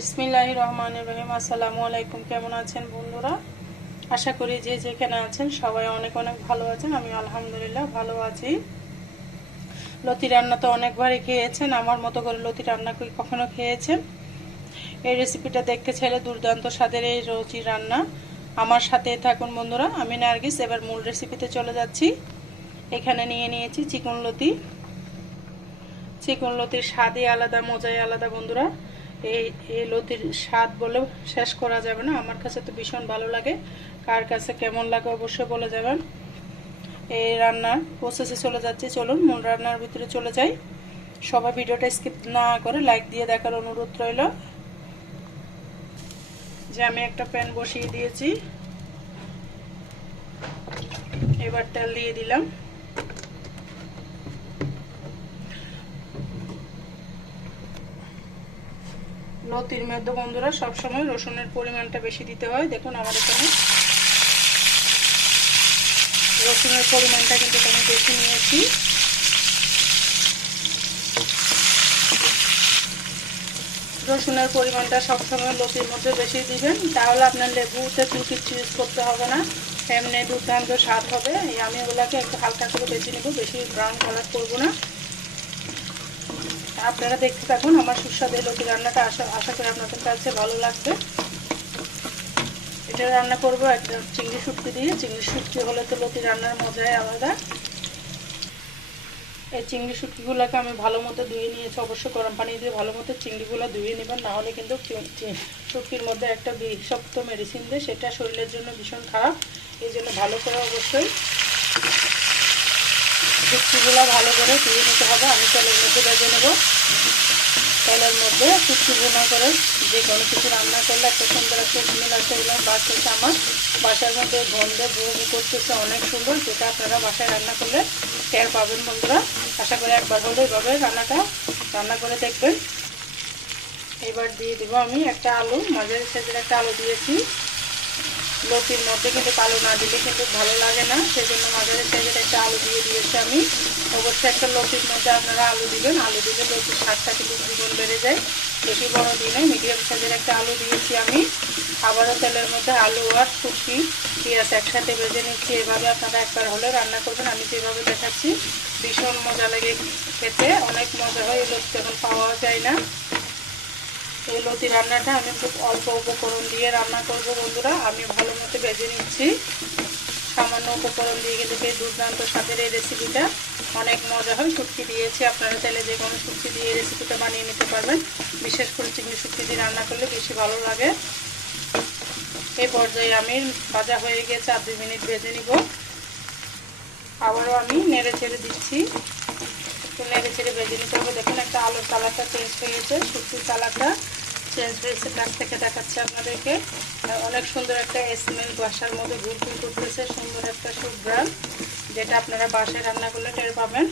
বিসমিল্লাহির রহমানির রহিম। আসসালামু আলাইকুম। কেমন আছেন বন্ধুরা? আশা করি যে যেখানে আছেন সবাই অনেক অনেক ভালো আছেন। আমি আলহামদুলিল্লাহ ভালো আছি। লতি রান্না তো অনেকবারই খেয়েছেন, আমার মতো করে লতি রান্না কখনো খেয়েছেন? এই রেসিপিটা দেখতে চাইলে দুর্দান্ত স্বাদের এই রুচি রান্না আমার সাথে থাকুন বন্ধুরা। আমি নার্গিস। এবার মূল রেসিপিতে চলে যাচ্ছি। এখানে নিয়ে নিয়েছি চিকন লতি। চিকন লতির স্বাদই আলাদা, মজাই আলাদা বন্ধুরা। এই লতির স্বাদ বলে শেষ করা যাবে না। আমার কাছে তো ভীষণ ভালো লাগে, কার কাছে কেমন লাগে অবশ্যই বলে যাবেন। এই রান্নার প্রসেসে চলে যাচ্ছি, চলুন মূল রান্নার ভিতরে চলে যাই। সবাই ভিডিওটা স্কিপ না করে লাইক দিয়ে দেখার অনুরোধ রইল। যে আমি একটা প্যান বসিয়ে দিয়েছি, এবার তেল দিয়ে দিলাম। লতির মধ্যে বন্ধুরা সবসময় রসুনের পরিমাণটা বেশি দিতে হয়। দেখুন আমার এখানে রসুনের পরিমাণটা কিন্তু আমি বেশি নিয়েছি। রসুনের পরিমাণটা সবসময় লতির মধ্যে বেশি দিবেন, তাহলে আপনার লেবুতে কিছু ইউজ করতে হবে না, এমনি দুর্দান্ত স্বাদ হবে। আমি ওগুলাকে একটু হালকা করে বেছে নেব, বেশি ব্রাউন কালার করবো না। আপনারা দেখতে থাকুন আমার সুস্বাদু লতি রান্নাটা। আশা করি আপনাদের কাছে ভালো লাগবে। এটা রান্না করবো একদম চিংড়ি শুটকি দিয়ে। চিংড়ি শুটকি হলে তো লতি রান্নার মজাই আলাদা। এই চিংড়ি শুটকিগুলোকে আমি ভালো মতো ধুয়ে নিয়েছি। অবশ্যই গরম পানি দিয়ে ভালো মতো চিংড়িগুলো ধুয়ে নেবেন, নাহলে কিন্তু শুটকির মধ্যে একটা বিষাক্ত মেডিসিন দেয়, সেটা শরীরের জন্য ভীষণ খারাপ। এই জন্য ভালো করে অবশ্যই শুটকিগুলো ভালো করে ধুয়ে নিতে হবে। আমি তেলের মধ্যে ভেজে নেব। তেলের মধ্যে শুটকি ভুনা করে যে কোনো কিছু রান্না করলে একটা সুন্দর একটা স্মেল আসে। এগুলো বাসতেছে আমার বাসার মধ্যে, গন্ধে বু করতেছে অনেক সুন্দর, যেটা আপনারা বাসায় রান্না করলে টের পাবেন বন্ধুরা। আশা করি একবার হলে এইভাবে রান্না করে দেখবেন। এবার দিয়ে দেবো আমি একটা আলু, মাঝারি সাইজের একটা আলু দিয়েছি। লতির মধ্যে কিন্তু আলু না দিলে কিন্তু ভালো লাগে না, সেজন্য মাঝারি সাইজের একটা আলু দিয়ে দিয়েছি আমি। অবশ্যই একটা লতির মধ্যে আপনারা আলু দিবেন, আলু দিলে লতির স্বাদটা কিন্তু দ্বিগুণ বেড়ে যায়। বেশি বড় দিনে মিডিয়াম সাইজের একটা আলু দিয়েছি আমি। আবারও তেলের মধ্যে আলু আর শুটকি পেঁয়াজ একসাথে ভেজে নিচ্ছি। এভাবে আপনারা একবার হলে রান্না করবেন, আমি যেভাবে দেখাচ্ছি। ভীষণ মজা লাগে খেতে, অনেক মজা হয়। এই লতি এখন পাওয়া যায় না। এই লতি রান্নাটা আমি খুব অল্প উপকরণ দিয়ে রান্না করব বন্ধুরা। আমি ভালো মতো ভেজে নিচ্ছি। সামান্য উপকরণ দিয়ে কিন্তু এই দুর্দান্ত স্বাদের এই রেসিপিটা অনেক মজা হয়। শুটকি দিয়েছি, আপনারা চাইলে যে কোনো শুটকি দিয়ে এই রেসিপিটা বানিয়ে নিতে পারবেন। বিশেষ করে চিংড়ি শুটকি দিয়ে রান্না করলে বেশি ভালো লাগে। এই পর্যায়ে আমি ভাজা হয়ে গিয়েছে, 2 মিনিট ভেজে নিব। আবারও আমি নেড়ে চেড়ে দিচ্ছি, একটু নেড়ে চেড়ে ভেজে নিতে হবে। দেখুন একটা আলুর কালারটা চেঞ্জ হয়ে গেছে, শুটকির কালারটা চেঞ্জ হয়েছে। কাছ থেকে দেখাচ্ছে আপনাদেরকে, অনেক সুন্দর একটা স্মেল বাসার মধ্যে ঘুরঘুর করতেছে, সুন্দর একটা সুঘ্রাণ, যেটা আপনারা বাসায় রান্না করলে টের পাবেন।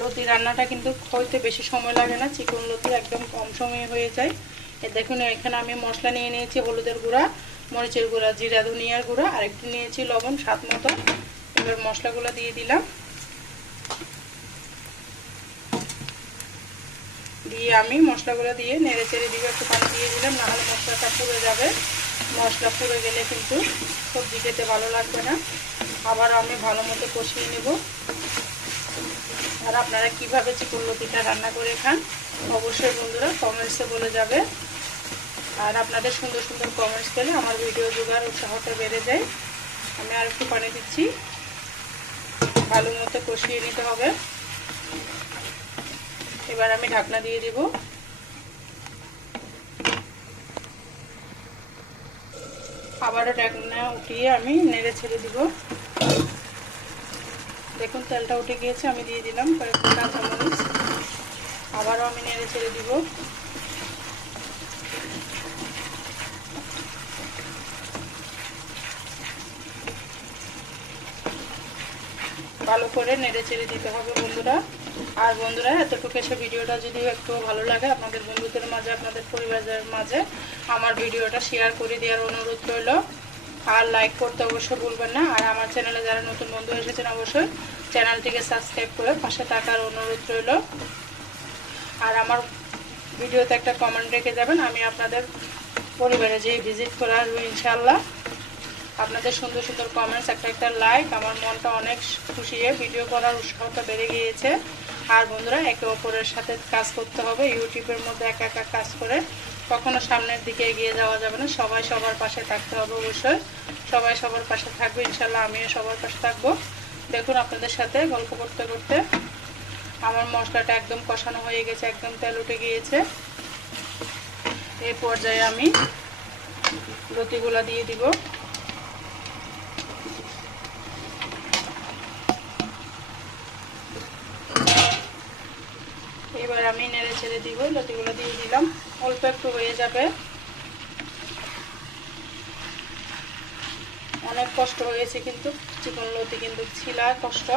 লতি রান্নাটা কিন্তু হইতে বেশি সময় লাগে না, চিকন লতি একদম কম সময়ে হয়ে যায়। দেখুন এখানে আমি মশলা নিয়ে নিয়েছি, হলুদের গুঁড়া, মরিচের গুঁড়া, জিরা ধনিয়ার গুঁড়া, আর একটু নিয়েছি লবণ স্বাদ মতো। এবার মশলাগুলো দিয়ে দিলাম, দিয়ে আমি মশলাগুলো দিয়ে নেড়ে চেড়ে দিয়ে একটু পানি দিয়ে দিলাম, নাহলে মশলাটা পুড়ে যাবে। মশলা পুড়ে গেলে কিন্তু সবজি খেতে ভালো লাগবে না। আবার আমি ভালো মতো কষিয়ে নেব। আর আপনারা কিভাবে চিকন লতিটা রান্না করে খান অবশ্যই বন্ধুরা কমেন্টসে বলে যাবে। আর আপনাদের সুন্দর সুন্দর কমেন্টস পেলে আমার ভিডিও জোগাড় উৎসাহটা বেড়ে যায়। আমি আর একটু পানি দিচ্ছি, ভালো মতো কষিয়ে নিতে হবে। এবার আমি ঢাকনা দিয়ে দেব। আবারও ঢাকনা উঠিয়ে আমি নেড়ে ছেড়ে দিব। দেখুন তেলটা উঠে গিয়েছে, আমি দিয়ে দিলাম কয়েকটা কাঁচামরিচ। আবারও আমি নেড়ে ছেড়ে দিব। ভালো করে নেড়ে চেড়ে দিতে হবে বন্ধুরা। আর বন্ধুরা এতটুকু এসে ভিডিওটা যদি একটু ভালো লাগে, আপনাদের বন্ধুদের মাঝে, আপনাদের পরিবারের মাঝে আমার ভিডিওটা শেয়ার করে দেওয়ার অনুরোধ রইল। আর লাইক করতে অবশ্যই ভুলবেন না। আর আমার চ্যানেলে যারা নতুন বন্ধু এসেছেন অবশ্যই চ্যানেলটিকে সাবস্ক্রাইব করে পাশে থাকার অনুরোধ রইল। আর আমার ভিডিওতে একটা কমেন্ট রেখে যাবেন। আমি আপনাদের পরিবারে যেয়ে ভিজিট করে আসবো ইনশাআল্লাহ। আপনাদের সুন্দর সুন্দর কমেন্টস, একটা লাইক আমার মনটা অনেক খুশি হয়ে ভিডিও করার উৎসাহটা বেড়ে গিয়েছে। আর বন্ধুরা, একে অপরের সাথে কাজ করতে হবে। ইউটিউবের মধ্যে একা একা কাজ করে কখনো সামনের দিকে এগিয়ে যাওয়া যাবে না। সবাই সবার পাশে থাকতে হবে। অবশ্যই সবাই সবার পাশে থাকবে ইনশাআল্লাহ, আমিও সবার পাশে থাকবো। দেখুন, আপনাদের সাথে গল্প করতে করতে আমার মশলাটা একদম কষানো হয়ে গেছে, একদম তেল উঠে গিয়েছে। এই পর্যায়ে আমি লতিগুলা দিয়ে দিব। এবার আমি নেড়ে ছেড়ে দিব। লতিগুলো দিয়ে দিলাম, অল্প একটু হয়ে যাবে। অনেক কষ্ট হয়েছে কিন্তু চিকন লতি কিন্তু ছিলা কষ্ট,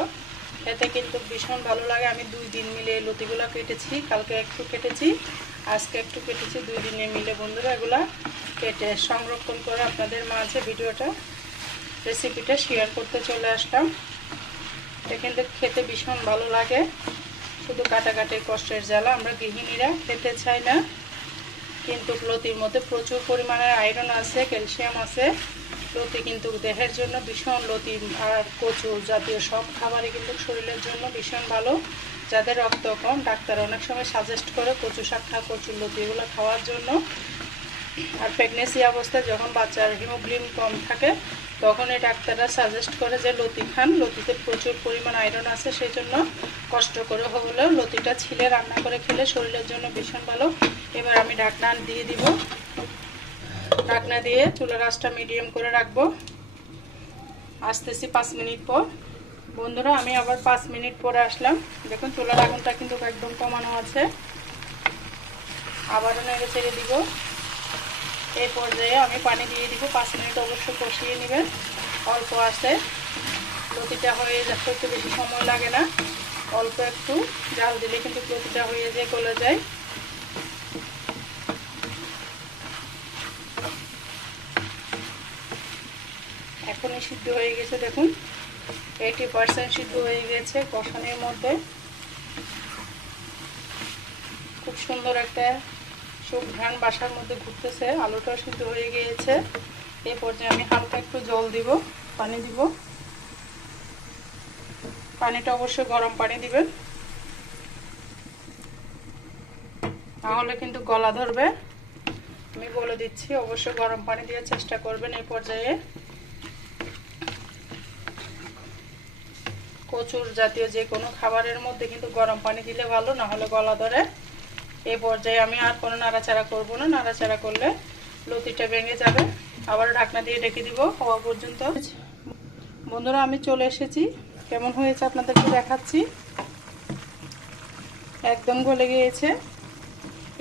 এতে কিন্তু ভীষণ ভালো লাগে। আমি 2 দিন মিলে এই লতিগুলো কেটেছি, কালকে একটু কেটেছি, আজকে একটু কেটেছি। 2 দিনে মিলে বন্ধুরা এগুলা কেটে সংরক্ষণ করে আপনাদের মাঝে রেসিপিটা শেয়ার করতে চলে আসলাম। এটা কিন্তু খেতে ভীষণ ভালো লাগে, শুধু কাটাকাটির কষ্টের জ্বালা আমরা গৃহিণীরা খেতে চাই না। কিন্তু লতির মধ্যে প্রচুর পরিমাণে আয়রন আছে, ক্যালসিয়াম আছে। লতি কিন্তু দেহের জন্য ভীষণ, লতি আর কচু জাতীয় সব খাবারই কিন্তু শরীরের জন্য ভীষণ ভালো। যাদের রক্ত কম, ডাক্তার অনেক সময় সাজেস্ট করে কচু শাক খা, কচুর লতি এগুলো খাওয়ার জন্য। আর প্রেগনেন্সি অবস্থায় যখন বাচ্চার হিমোগ্লোবিন কম থাকে তখন এই ডাক্তাররা সাজেস্ট করে যে লতি খান, লতিতে প্রচুর পরিমাণ আয়রন আছে। সেই জন্য কষ্ট করে হলেও লতিটা ছিলে রান্না করে খেলে শরীরের জন্য ভীষণ ভালো। এবার আমি ঢাকনা দিয়ে দিব। ঢাকনা দিয়ে চুলার আঁচটা মিডিয়াম করে রাখবো। আসতেছি 5 মিনিট পর। বন্ধুরা, আমি আবার 5 মিনিট পরে আসলাম। দেখুন, চুলার আগুনটা কিন্তু একদম কমানো আছে। আবারও নেড়ে ছেড়ে দিব। এই পর্যায়ে আমি পানি দিয়ে দিব। 5 মিনিট অবশ্যই কষিয়ে নেবেন অল্প আঁচে। লতিটা হয়ে যাচ্ছে, একটু বেশি সময় লাগে না, অল্প একটু জাল দিলে কিন্তু লতিটা হয়ে যায়, গলে যায়। এখনই সিদ্ধ হয়ে গেছে, দেখুন 80% সিদ্ধ হয়ে গেছে কষানোর মধ্যে। খুব সুন্দর একটা সুঘ্রাণ বাসার মধ্যে ঘুরতেছে। আলুটাও সিদ্ধ হয়ে গিয়েছে। এই পর্যায়ে আমি হালকা একটু জল দিব, পানি দিব। পানিটা অবশ্যই গরম পানি দিবেন, তাহলে কিন্তু গলা ধরবে। আমি বলে দিচ্ছি, অবশ্যই গরম পানি দিয়ে চেষ্টা করবেন। এই পর্যায়ে কচুর জাতীয় যে কোনো খাবারের মধ্যে কিন্তু গরম পানি দিলে ভালো, না হলে গলা ধরে। এই পর্যায়ে আমি আর কোনো নাড়াচাড়া করব না, নাড়াচাড়া করলে লতিটা ভেঙে যাবে। আবার ঢাকনা দিয়ে ঢেকে দিব হওয়া পর্যন্ত। বন্ধুরা, আমি চলে এসেছি। কেমন হয়েছে আপনাদেরকে দেখাচ্ছি। একদম গলে গিয়েছে।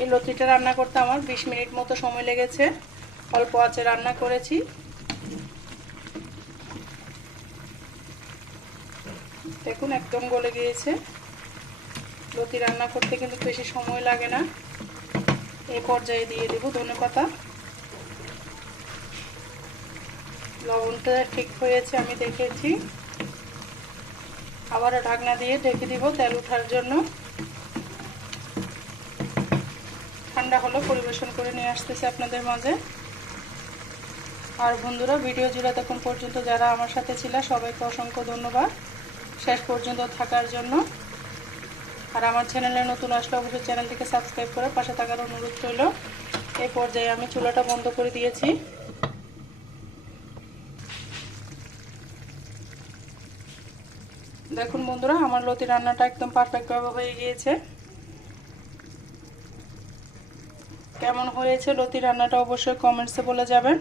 এই লতিটা রান্না করতে আমার 20 মিনিট মতো সময় লেগেছে। অল্প আঁচে রান্না করেছি। দেখুন, একদম গলে গিয়েছে। লতি রান্না করতে কিন্তু বেশি সময় লাগে না। এই পর্যায়ে দিয়ে দেব ধনেপাতা। লবণটা ঠিক হয়েছে আমি দেখেছি। আবার ঢাকনা দিয়ে ঢেকে দিব তেল ওঠার জন্য। ঠান্ডা হলো পরিবেশন করে নিয়ে আসতেছি আপনাদের মাঝে। আর বন্ধুরা, ভিডিও জুড়ে তখন পর্যন্ত যারা আমার সাথে ছিল সবাইকে অসংখ্য ধন্যবাদ শেষ পর্যন্ত থাকার জন্য। আর আমার চ্যানেলে নতুন আসলে অবশ্যই চ্যানেলটিকে সাবস্ক্রাইব করে পাশে থাকার অনুরোধ রইল। এই পর্যায়ে আমি চুলাটা বন্ধ করে দিয়েছি। দেখুন বন্ধুরা, আমার লতি রান্নাটা একদম পারফেক্টভাবে হয়ে গিয়েছে। কেমন হয়েছে লতি রান্নাটা অবশ্যই কমেন্টসে বলে যাবেন।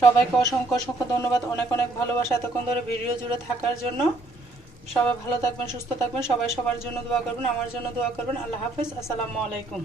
সবাইকে অসংখ্য অসংখ্য ধন্যবাদ, অনেক অনেক ভালোবাসা এতক্ষণ ধরে ভিডিও জুড়ে থাকার জন্য। সবাই ভালো থাকবেন, সুস্থ থাকবেন। সবাই সবার জন্য দোয়া করবেন, আমার জন্য দোয়া করবেন। আল্লাহ হাফেজ। আসসালামু আলাইকুম।